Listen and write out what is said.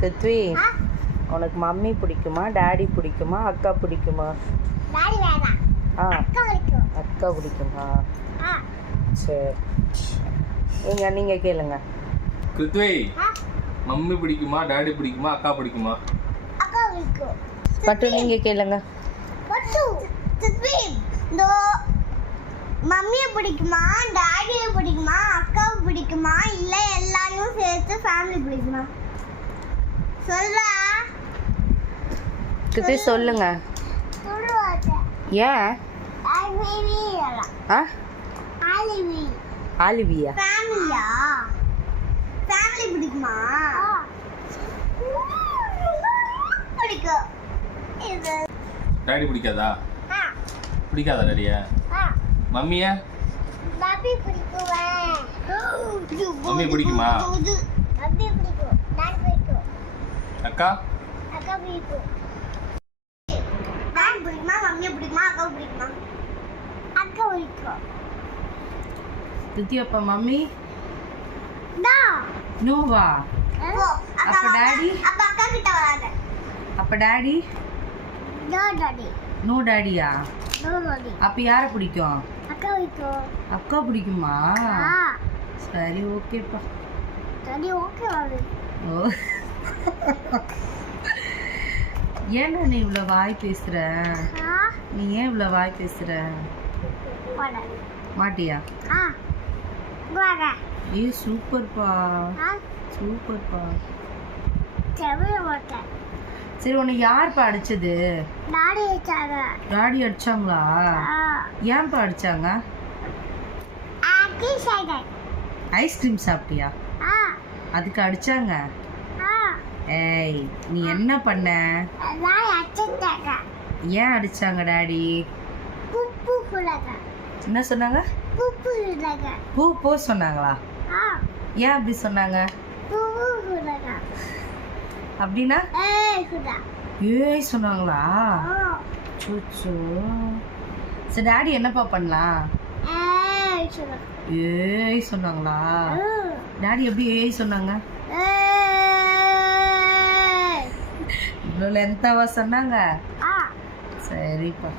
கிருத்வி, உனக்கு மம்மி பிடிக்குமா, டாடி பிடிக்குமா, அக்கா பிடிக்குமா? அக்கா பிடிக்குமா? சரி, நீங்கள் கேளுங்க. கிருத்வி, மம்மி பிடிக்குமா, டாடி பிடிக்குமா, அக்கா பிடிக்குமா? அக்கா பிடிக்கும். பட்டு நீங்கள் கேளுங்க. பட்டு, கிருத்வி, மம்மியை பிடிக்குமா, டாடியை பிடிக்குமா, அக்காவை பிடிக்குமா, இல்லை எல்லாரையும் சேர்த்து ஃபேமிலி பிடிக்குமா? சொல்றா. கிருத்வி சொல்லுங்க. ஏன்? ஆலிவியா? ஃபேமிலியா? ஃபேமிலி பிடிக்குமா? பிடிக்கும். டாடி பிடிக்காதா? பிடிக்காதா டாடியா? மம்மியா? மம்மி பிடிக்கும். மம்மி பிடிக்குமா? மம்மி பிடிக்கும். டாடி பிடிக்கும். அக்கா? அக்கா பிடிக்கும். டாடி பிடிக்குமா, மம்மியை பிடிக்குமா, அக்காவை பிடிக்குமா? அக்கா பிடிக்கும். கிருத்வி, அப்போ மம்மி டா நோவா? அப்ப டாடி? அப்ப அக்கா கிட்ட வராத. அப்ப டாடி? No daddy. நோ டாடியா? No daddy. அப்ப யாரை பிடிக்கும்? அக்கா பிடிக்கும். அக்கா பிடிக்குமா? சரி, ஓகேப்பா. டாடி ஓகே வாங்க. ஓ, ஏன்னா நீ இவ்வளோ வாய் பேசுற? நீ ஏன் இவ்வளோ வாய் பேசுற? மாட்டியா? ஏ சூப்பர்ப்பா, சூப்பர்ப்பா. சரி, உன்னை யார்ப்பா அடிச்சது? டாடி அடிச்சாங்க. டாடி அடிச்சாங்களா? ஏன்ப்பா அடிச்சாங்க? ஐஸ்கிரீம் சாப்பிட்டியா? அதுக்கு அடிச்சாங்க? ஏய், நீ என்ன பண்ண? ஏன் அடிச்சாங்க டாடி? என்ன சொன்னாங்க? பூ போ சொன்னாங்களா? ஏன் அப்படி சொன்னாங்க? அப்படின்னா ஏய் சொன்னாங்களா? சூச்சோ. சரி, டாடி என்னப்பா பண்ணலாம்? ஏய் சொன்னாங்களா? டாடி எப்படி ஏய் சொன்னாங்க? இவ்வளோ லென்த்தாவா சொன்னாங்க? சரிப்பா.